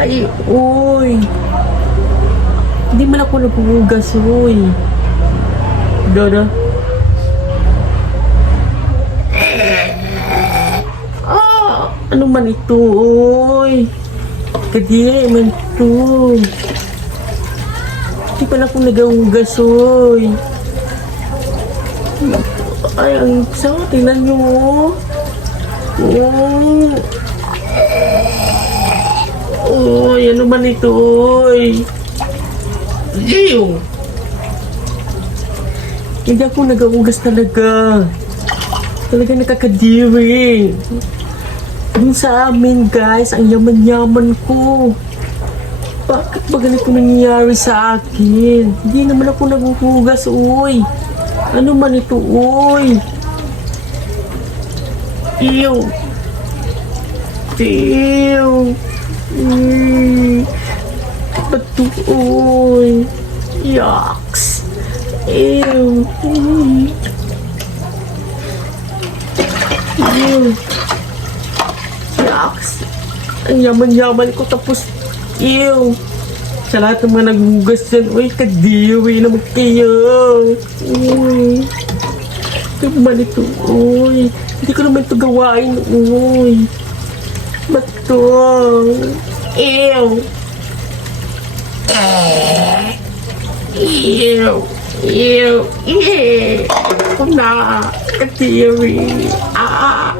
Ay, uy. Hindi man ako naghuhugas, uy. Dada. Ano man ito, uy? Kadi, man ito. Hindi pala akong naghuhugas, uy. Ay, ang isa, tingnan nyo. Uy, ano man ito, uy? Ew! Hindi ako naghuhugas talaga. Talaga nakakadiri. Dun sa amin, guys, ang yaman-yaman ko. Bakit ba ganito nangyayari sa akin? Hindi naman ako naghuhugas, uy. Ano man ito, uy? Ew! Ew! Ba't ito, uy? Yucks! Ew! Ew! Yucks! Ang yaman-yaman ko tapos, ew! Sa lahat ng mga naghugas dyan, uy, kadiri naman kayo. Uy. Ito ba nito, uy. Hindi ko naman ito gawain, uy. Ba't ito? Ew. Ew. Ew. Ew. Ako na. Kadiri. Ah.